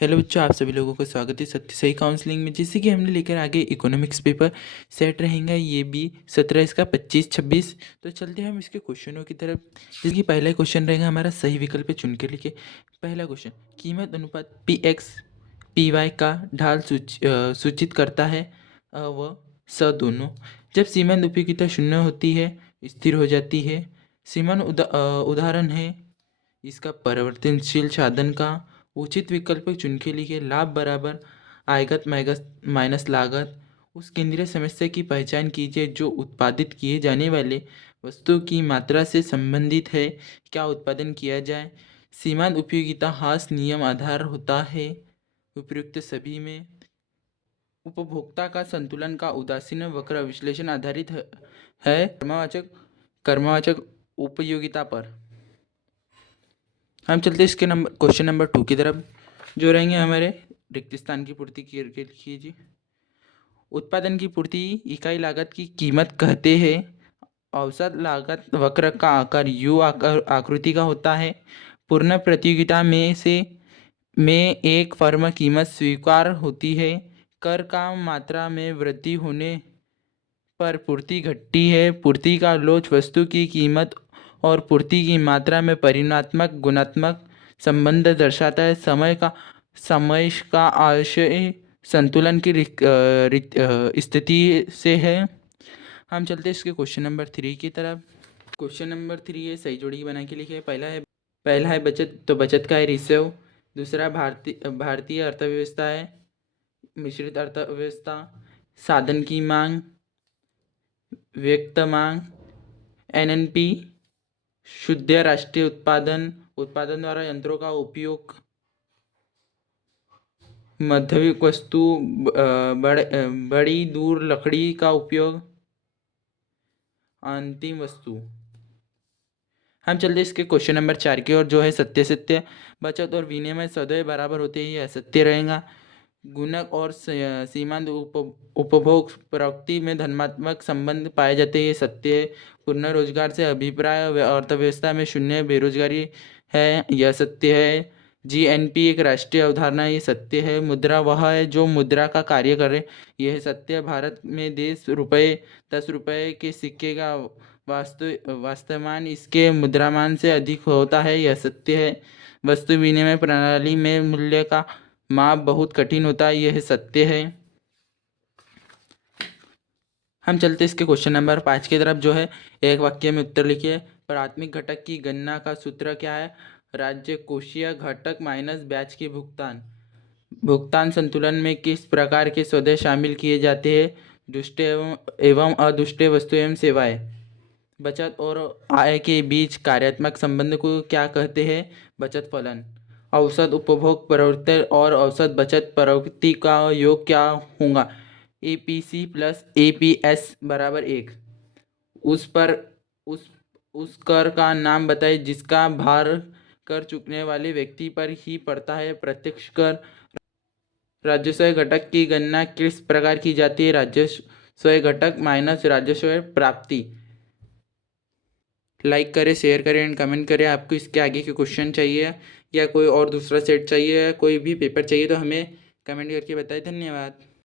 Hello बच्चों, आप सभी लोगों का स्वागत है सत्य सही काउंसलिंग में। जैसे कि हमने लेकर आगे इकोनॉमिक्स पेपर सेट रहेगा, ये भी 17 इसका 25-26। तो चलते हैं हम इसके क्वेश्चनों की तरफ। जैसे कि पहला क्वेश्चन रहेगा हमारा, सही विकल्प चुन के लिखे। पहला क्वेश्चन, कीमत अनुपात पी एक्स पी वाई का ढाल सूचित करता है व स दोनों। जब सीमांत उपयोगिता शून्य होती है, स्थिर हो जाती है। सीमांत उदाहरण है इसका परिवर्तनशील साधन का उचित विकल्प चुन के लिए लाभ बराबर आगत माइनस लागत। उस केंद्रीय समस्या की पहचान कीजिए जो उत्पादित किए जाने वाले वस्तु की मात्रा से संबंधित है। क्या उत्पादन किया जाए। सीमांत उपयोगिता हास नियम आधार होता है उपयुक्त सभी में। उपभोक्ता का संतुलन का उदासीन वक्र विश्लेषण आधारित है कर्मवाचक उपयोगिता पर। हम चलते इसके क्वेश्चन नंबर 2 की तरफ, जो रहेंगे हमारे रिक्त स्थान की पूर्ति के कीजिए। उत्पादन की पूर्ति इकाई लागत की कीमत कहते हैं। औसत लागत वक्र का आकार यू आकृति का होता है। पूर्ण प्रतियोगिता में एक फर्म कीमत स्वीकार होती है। कर का मात्रा में वृद्धि होने पर पूर्ति घटती है। पूर्ति का लोच वस्तु की कीमत और पूर्ति की मात्रा में परिमाणात्मक गुणात्मक संबंध दर्शाता है। समय का आशय संतुलन की स्थिति से है। हम चलते हैं इसके क्वेश्चन नंबर 3 की तरफ। क्वेश्चन नंबर 3 है, सही जोड़ी बना के लिखे। पहला है बचत, तो बचत का है रिजर्व। दूसरा भारतीय अर्थव्यवस्था है मिश्रित अर्थव्यवस्था। साधन की मांग, व्यक्त मांग। एनएनपी शुद्ध राष्ट्रीय उत्पादन द्वारा यंत्रों का उपयोग। मध्यविक वस्तु बड़ी दूर लकड़ी का उपयोग। अंतिम वस्तु। हम चलते इसके क्वेश्चन नंबर 4 की ओर, जो है सत्य बचत और विनिमय सदैव बराबर होते हैं, यह असत्य रहेगा। गुणक और सीमांत उपभोग प्रवृत्ति में धनात्मक संबंध पाए जाते हैं, ये सत्य है। पूर्ण रोजगार से अभिप्राय अर्थव्यवस्था में शून्य बेरोजगारी है, यह सत्य है। जीएनपी एक राष्ट्रीय अवधारणा, ये सत्य है। मुद्रा वह है जो मुद्रा का कार्य करे, यह सत्य है। भारत में 10 रुपये के सिक्के का वास्तवमान इसके मुद्रामान से अधिक होता है, यह सत्य है। वस्तु विनिमय प्रणाली में मूल्य का माप बहुत कठिन होता है, यह सत्य है। हम चलते इसके क्वेश्चन नंबर 5 की तरफ, जो है एक वाक्य में उत्तर लिखिए। प्राथमिक घटक की गणना का सूत्र क्या है। राज्य कोषीय घटक माइनस ब्याज के भुगतान संतुलन में किस प्रकार के सौदे शामिल किए जाते हैं। दुष्ट एवं अदुष्ट वस्तु एवं सेवाएं। बचत और आय के बीच कार्यात्मक संबंध को क्या कहते हैं। बचत फलन। औसत उपभोग प्रवृत्ति और औसत बचत प्रवृत्ति का योग क्या होगा। APC प्लस APS बराबर 1। उस पर उस कर का नाम बताइए जिसका भार कर चुकने वाले व्यक्ति पर ही पड़ता है। प्रत्यक्ष कर। राजस्व घटक की गणना किस प्रकार की जाती है। राजस्व घटक माइनस राजस्व प्राप्ति। लाइक करें, शेयर करें एंड कमेंट करें। आपको इसके आगे के क्वेश्चन चाहिए या कोई और दूसरा सेट चाहिए या कोई भी पेपर चाहिए तो हमें कमेंट करके बताएं। धन्यवाद।